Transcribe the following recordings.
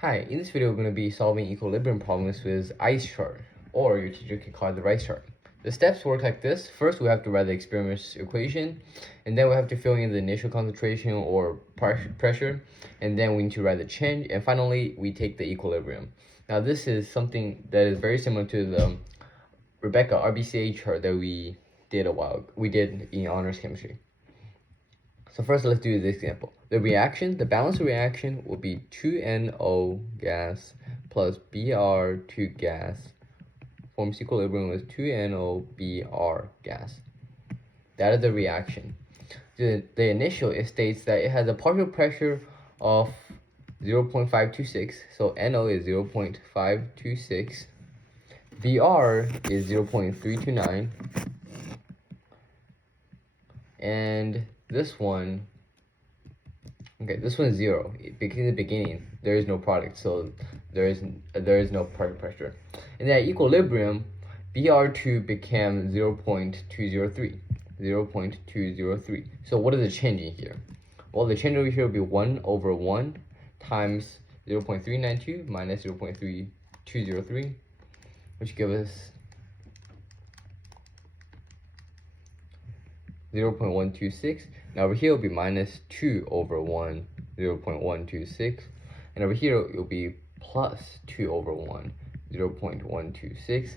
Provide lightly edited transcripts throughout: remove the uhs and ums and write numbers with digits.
Hi, in this video we're going to be solving equilibrium problems with ICE chart, or your teacher can call it the rice chart. The steps work like this. First we have to write the experiment's equation, and then we have to fill in the initial concentration or pressure, and then we need to write the change, and finally we take the equilibrium. Now this is something that is very similar to the Rebecca RBCA chart that we did in honors chemistry. So first, let's do this example. The balance reaction will be 2NO gas plus Br2 gas forms equilibrium with 2NO Br gas. That is the reaction. The initial, it states that it has a partial pressure of 0.526. So NO is 0.526. Br is 0.329. And this one is 0 because in the beginning there is no product, so there is no partial pressure. And at equilibrium, Br2 became 0.203. So what is the change in here? Well, the change over here will be 1 over 1 times 0.392 minus 0.3203, which gives us 0.126. Now over here it will be minus 2 over 1, 0.126. And over here it will be plus 2 over 1, 0.126.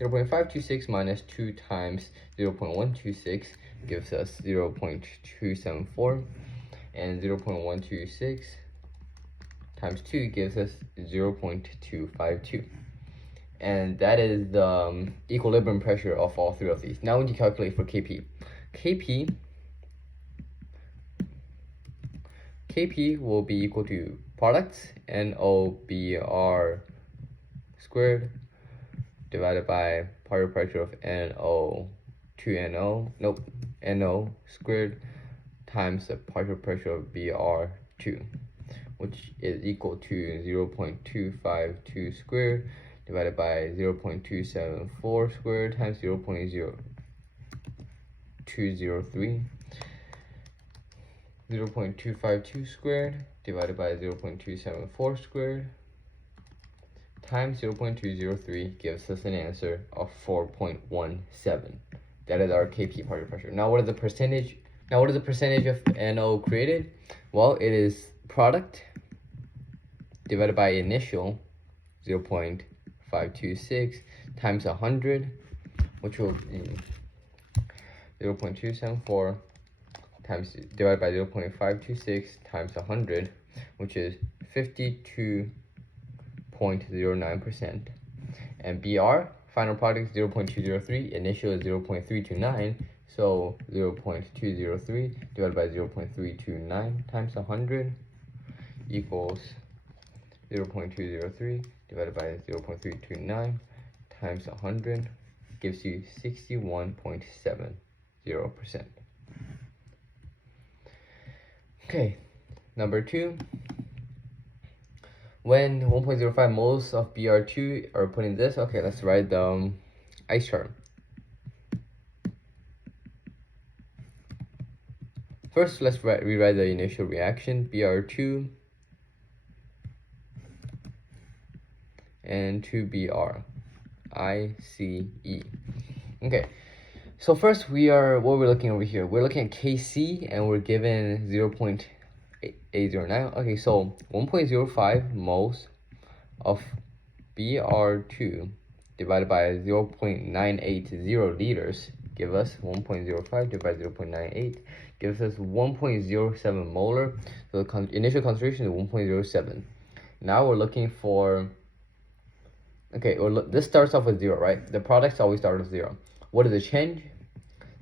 0.526 minus 2 times 0.126 gives us 0.274. And 0.126 times 2 gives us 0.252. And that is the equilibrium pressure of all three of these. Now we need to calculate for Kp. Kp will be equal to products NOBR squared divided by partial pressure of NO squared times the partial pressure of Br2, which is equal to 0.252 squared divided by 0.274 squared times 0.0203. 0.252 squared divided by 0.274 squared times 0.203 gives us an answer of 4.17. That is our Kp partial pressure. Now what is the percentage? What is the percentage of NO created? Well, it is product divided by initial 0.526 times 100, which will be 0.274 times divided by 0.526 times 100, which is 52.09%. And Br, final product, 0.203, initial is 0.329, so 0.203 divided by 0.329 times 100 equals 0.203 divided by 0.329 times 100 gives you 61.70%. Okay, number 2. When 1.05 moles of Br2 are put in this, okay, let's write the ICE chart. First, let's rewrite the initial reaction, Br2 and 2Br, ICE. Okay, so first what we're looking over here, we're looking at Kc and we're given 0.809. Okay, so 1.05 moles of Br2 divided by 0.980 liters give us 1.05 divided by 0.98 gives us 1.07 molar. So the initial concentration is 1.07. Now we're looking for, okay, well, this starts off with 0, right? The products always start with 0. What is the change?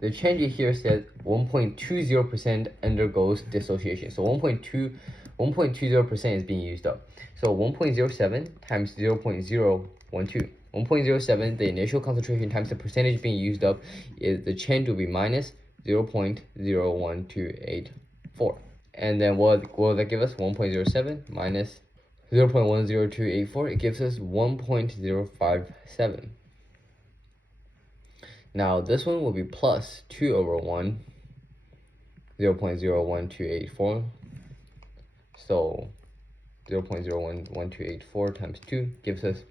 The change here says 1.20% undergoes dissociation. So 1.20% is being used up. So 1.07 times 0.012. 1.07, the initial concentration times the percentage being used up, is the change will be minus 0.01284. And then what will that give us? 1.07 minus 0.10284. It gives us 1.057. Now this one will be plus 2 over 1, 0.01284. So 0.011284 times 2 gives us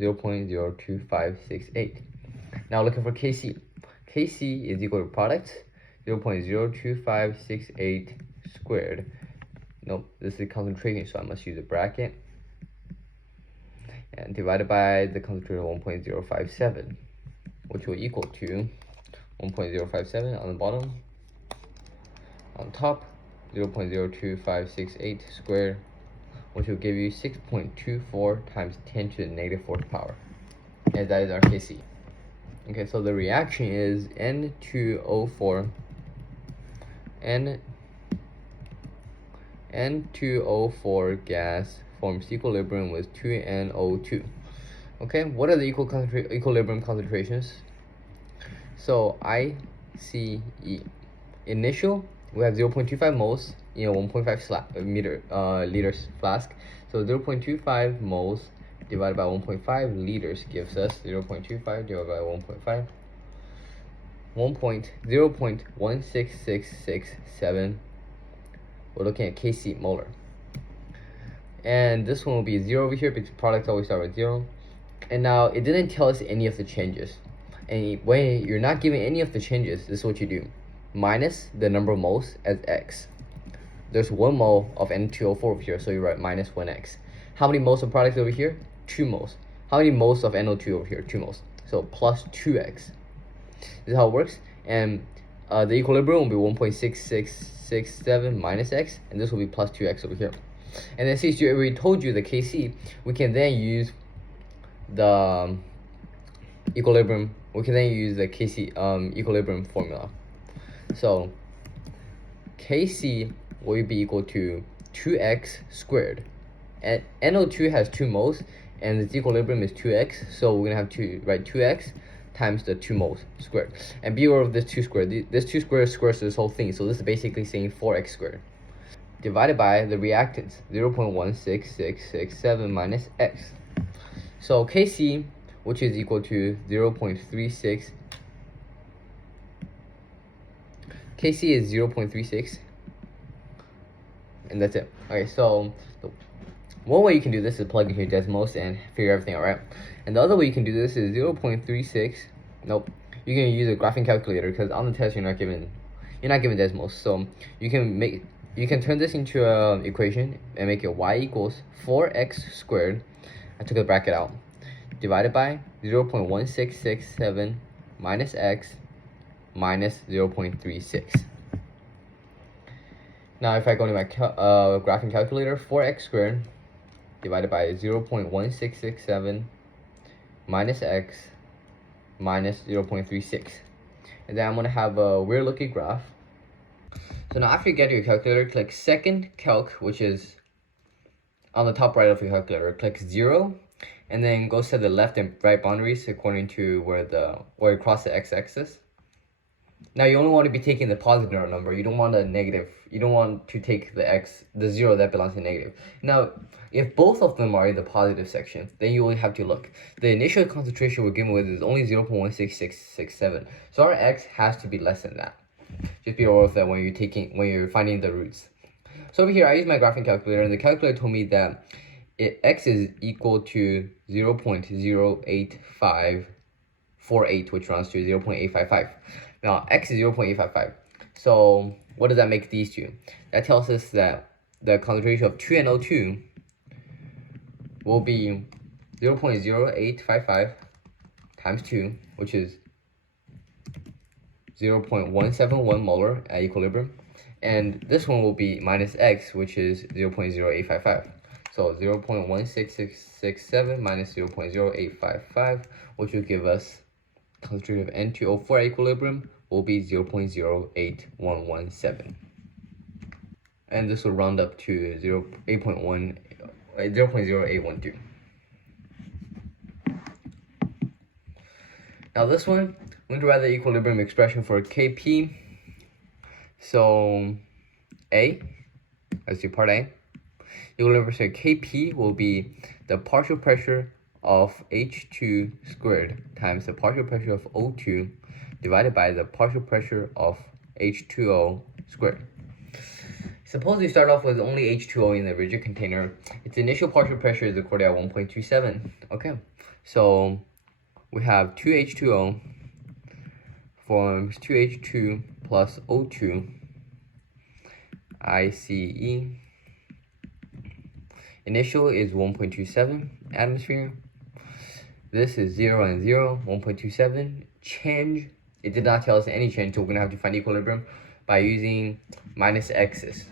0.02568. Now looking for Kc. Kc is equal to product 0.02568 squared. Nope, this is concentration, so I must use a bracket. And divided by the concentration of 1.057, which will equal to 1.057 on the bottom. On top, 0.02568 squared, which will give you 6.24 times 10 to the negative fourth power. And that is our Kc. Okay, so the reaction is N2O4 N2O4 gas forms equilibrium with 2NO2. Okay, what are the equilibrium concentrations? So ICE. Initial, we have 0.25 moles in a 1.5 liters flask. So 0.25 moles divided by 1.5 liters gives us 0.25 divided by 1.5, 0.1667. We're looking at Kc molar. And this one will be 0 over here because products always start with 0. And now it didn't tell us any of the changes. And when you're not given any of the changes, this is what you do. Minus the number of moles as x. There's 1 mole of N2O4 over here, so you write minus 1x. How many moles of product over here? 2 moles. How many moles of NO2 over here? 2 moles. So plus 2x. This is how it works. And the equilibrium will be 1.6667 minus x, and this will be plus 2x over here. And then since we told you the Kc, we can then use the equilibrium. We can then use the Kc equilibrium formula. So Kc will be equal to 2x squared. And NO2 has 2 moles, and its equilibrium is 2x. So we're gonna have to write 2x times the 2 moles squared. And be aware of this 2 squared. This 2 squared squares this whole thing. So this is basically saying 4x squared. Divided by the reactants, 0.16667 minus x. So Kc, which is equal to 0.36. Kc is 0.36. And that's it. Okay, so one way you can do this is plug in your decimals and figure everything out, right? And the other way you can do this is 0.36. Nope. You can use a graphing calculator because on the test you're not given decimals. So you can turn this into an equation and make it y equals 4x squared. I took the bracket out. Divided by 0.1667 minus x minus 0.36. Now if I go to my graphing calculator, 4x squared divided by 0.1667 minus x minus 0.36. And then I'm going to have a weird looking graph. So now after you get your calculator, click second calc, which is on the top right of your calculator. Click 0, and then go set the left and right boundaries according to where you cross the x-axis. Now you only want to be taking the positive number. You don't want a negative. You don't want to take the 0 that belongs to negative. Now, if both of them are in the positive section, then you will have to look. The initial concentration we're given with is only 0.16667. So our x has to be less than that. Just be aware of that when you're finding the roots. So over here, I use my graphing calculator, and the calculator told me that x is equal to 0.08548, which runs to 0.855. Now, x is 0.855. So what does that make these two? That tells us that the concentration of 2NO2 will be 0.0855 times 2, which is 0.171 molar at equilibrium. And this one will be minus x, which is 0.0855. So 0.1667 minus 0.0855, which will give us concentration of N2O4 at equilibrium will be 0.08117. And this will round up to 0.0812. Now this one, we're going to write the equilibrium expression for Kp. So A, let's do part A. Equilibrium expression Kp will be the partial pressure of H2 squared times the partial pressure of O2 divided by the partial pressure of H2O squared. Suppose we start off with only H2O in the rigid container. Its initial partial pressure is recorded at 1.27. Okay, so we have 2H2O forms 2H2 plus O2 ICE. Initial is 1.27 atmosphere. This is 0 and 0, 1.27. Change, it did not tell us any change, so we're going to have to find equilibrium by using minus x's.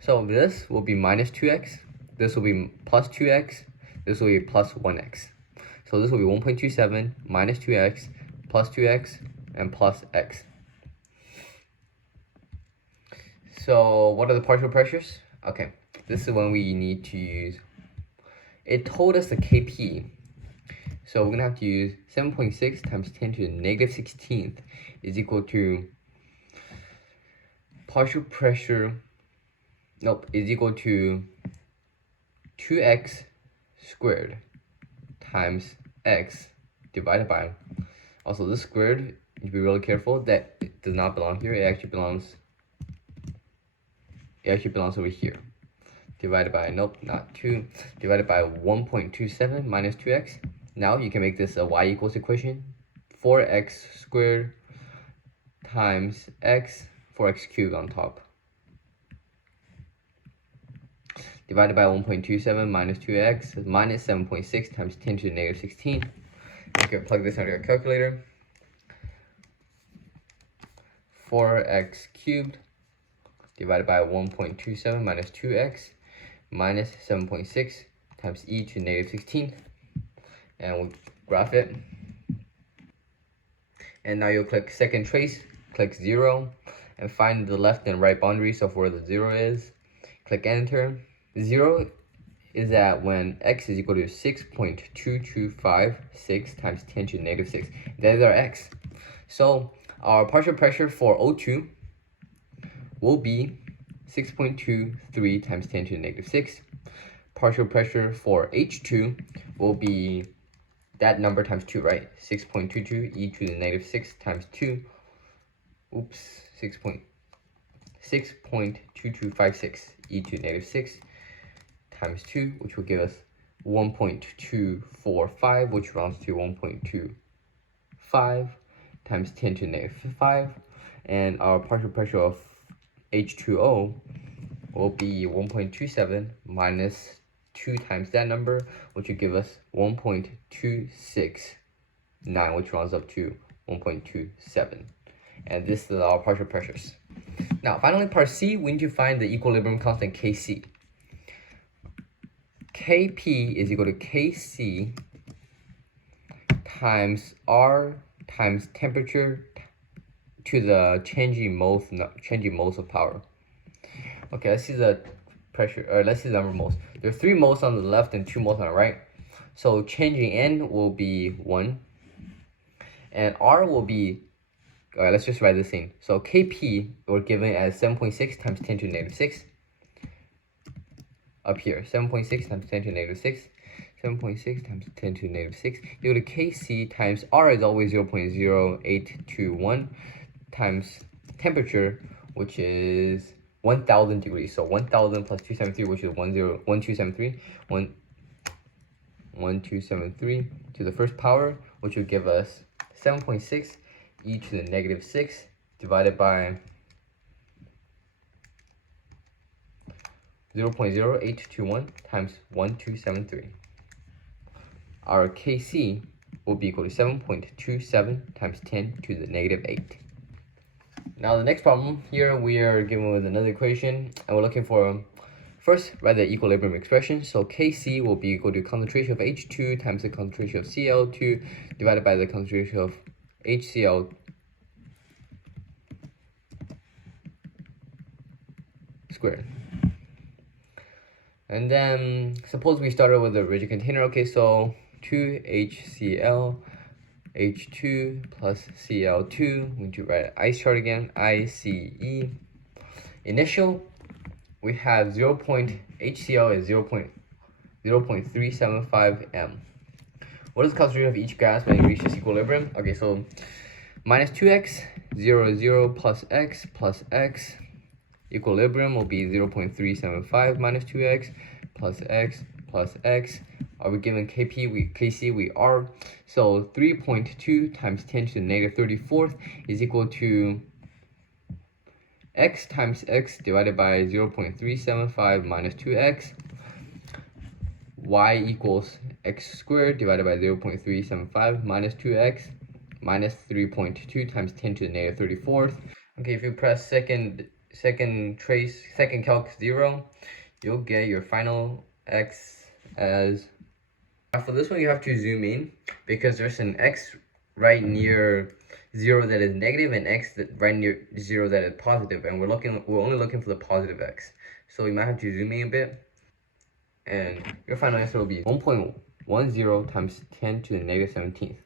So this will be minus 2x, this will be plus 2x, this will be plus 1x. So this will be 1.27 minus 2x, plus 2x, and plus x. So what are the partial pressures? Okay, this is when we need to use, it told us the Kp. So we're going to have to use 7.6 times 10 to the negative 16th is equal to partial pressure, is equal to 2x squared times x divided by, also this squared, you need to be really careful that it does not belong here, it actually belongs over here. Divided by, not 2, divided by 1.27 minus 2x. Now you can make this a y equals equation. 4x squared times x, 4x cubed on top. Divided by 1.27 minus 2x is minus 7.6 times 10 to the negative 16. You can plug this into your calculator. 4x cubed divided by 1.27 minus 2x minus 7.6 times e to the negative 16. And we'll graph it. And now you'll click second trace, click 0, and find the left and right boundaries of where the 0 is. Click enter. 0 is at when x is equal to 6.2256 times 10 to the negative 6. That is our x. So our partial pressure for O2 will be 6.23 times 10 to the negative 6. Partial pressure for H2 will be that number times 2, right? 6.22 e to the negative 6 times 2. Oops, 6.2256 e to the negative 6 times 2, which will give us 1.245, which rounds to 1.25 times 10 to the negative 5. And our partial pressure of H2O will be 1.27 minus 2 times that number, which will give us 1.269, which rounds up to 1.27. And this is our partial pressures. Now, finally, part C, we need to find the equilibrium constant Kc. Kp is equal to Kc times R times temperature to the changing moles of power. Okay, let's see the pressure, or let's see the number of moles. There are 3 moles on the left and 2 moles on the right. So changing N will be 1. And R will be, alright, let's just write this in. So Kp, we're given as 7.6 times 10 to the negative 6. Up here, 7.6 times 10 to the negative 6. 7.6 times 10 to the negative 6. Equal to Kc times R is always 0.0821 times temperature, which is 1000 degrees. So 1000 plus 273, which is 1273 to the first power, which would give us 7.6 e to the negative 6 divided by 0.0821 times 1273. Our Kc will be equal to 7.27 times 10 to the negative 8. Now the next problem, here we are given with another equation, and we're looking for, first, write the equilibrium expression. So Kc will be equal to concentration of H2 times the concentration of Cl2 divided by the concentration of HCl squared. And then suppose we started with a rigid container. Okay, so 2HCl H2 plus Cl2. We need to write an ICE chart again, ICE. Initial, we have HCl is 0.375 m. What is the concentration of each gas when it reaches equilibrium? Okay, so minus 2x, 0, 0 plus x Equilibrium will be 0.375 minus 2x plus x plus x. Are we given Kc? We are. So 3.2 times 10 to the negative 34th is equal to x times x divided by 0.375 minus 2x. Y equals x squared divided by 0.375 minus 2x minus 3.2 times 10 to the negative 34th. Okay, if you press second calc 0, you'll get your final x as. Now for this one, you have to zoom in because there's an x right near 0 that is negative and x that right near 0 that is positive, and we're only looking for the positive x. So you might have to zoom in a bit, and your final answer will be 1.10 times 10 to the negative 17th.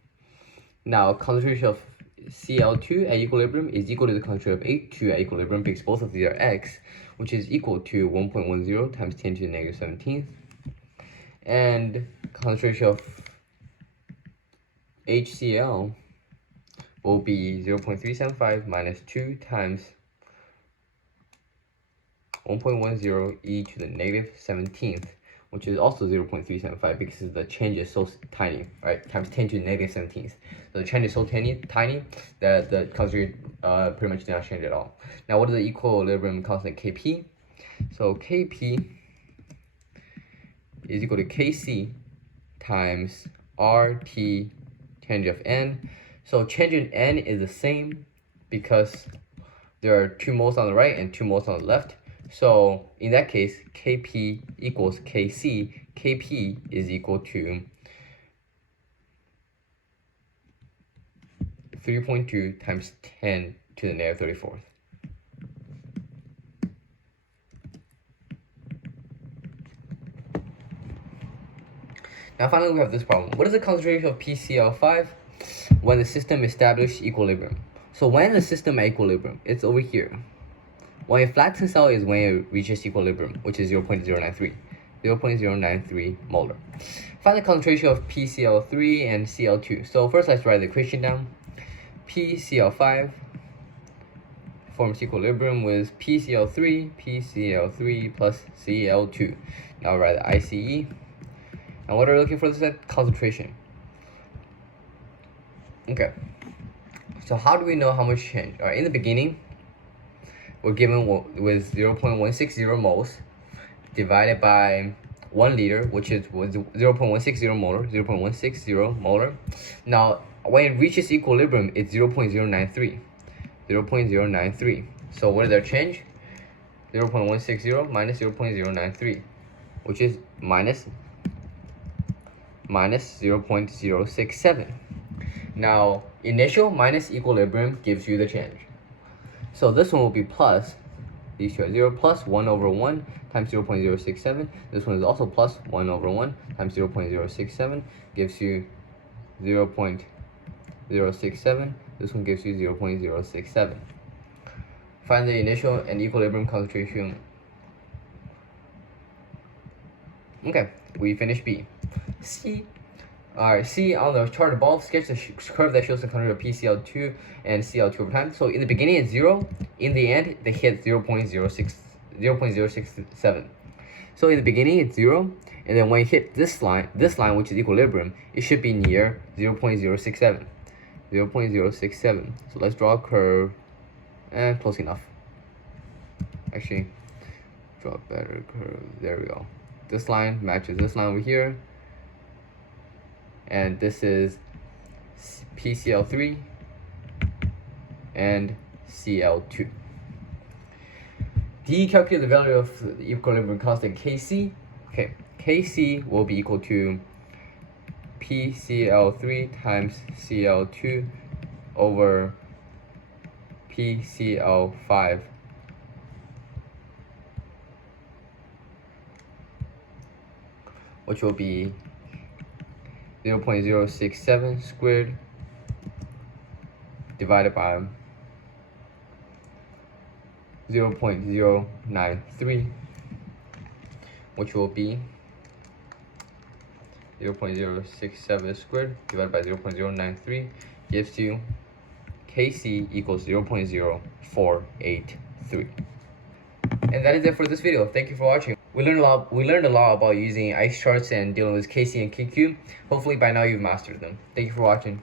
Now concentration of Cl2 at equilibrium is equal to the concentration of H2 at equilibrium because both of these are x, which is equal to 1.10 times 10 to the negative 17th. And concentration of HCl will be 0.375 minus 2 times 1.10 e to the negative 17th, which is also 0.375 because the change is so tiny, right? Times 10 to the negative 17th. So the change is so tiny that the concentration pretty much did not change at all. Now, what is the equilibrium constant Kp? So Kp is equal to Kc times RT change of N. So change in N is the same because there are 2 moles on the right and 2 moles on the left. So in that case, Kp equals Kc. Kp is equal to 3.2 times 10 to the negative 34th. Now finally we have this problem. What is the concentration of PCl5 when the system established equilibrium? So when the system at equilibrium, it's over here. When it flattens out is when it reaches equilibrium, which is 0.093. 0.093 molar. Find the concentration of PCl3 and Cl2. So first let's write the equation down. PCl5 forms equilibrium with PCl3 plus Cl2. Now write the ICE. And what are we looking for? This is concentration. Okay. So how do we know how much change? All right, in the beginning, we're given with 0.160 moles divided by 1 liter, which is 0.160 molar, 0.160 molar. Now, when it reaches equilibrium, it's 0.093. 0.093. So what is our change? 0.160 minus 0.093, which is minus 0.067. Now, initial minus equilibrium gives you the change. So this one will be plus, these two are 0, plus 1 over 1 times 0.067. This one is also plus 1 over 1 times 0.067, gives you 0.067. This one gives you 0.067. Find the initial and equilibrium concentration. Okay, we finished B. C. Alright, C on the chart above, sketch the curve that shows the concentration of PCl2 and Cl2 over time. So in the beginning it's 0, in the end they hit 0.067. So in the beginning it's 0, and then when you hit this line which is equilibrium, it should be near 0.067. 0.067. So let's draw a curve, and close enough. Actually, draw a better curve. There we go. This line matches this line over here. And this is PCl3 and Cl2. Calculate the value of the equilibrium constant Kc. Okay, Kc will be equal to PCl3 times Cl2 over PCl5 which will be 0.067 squared divided by 0.093, which will be 0.067 squared divided by 0.093 gives you Kc equals 0.0483. And that is it for this video. Thank you for watching. We learned a lot about using ICE charts and dealing with KC and KQ. Hopefully by now you've mastered them. Thank you for watching.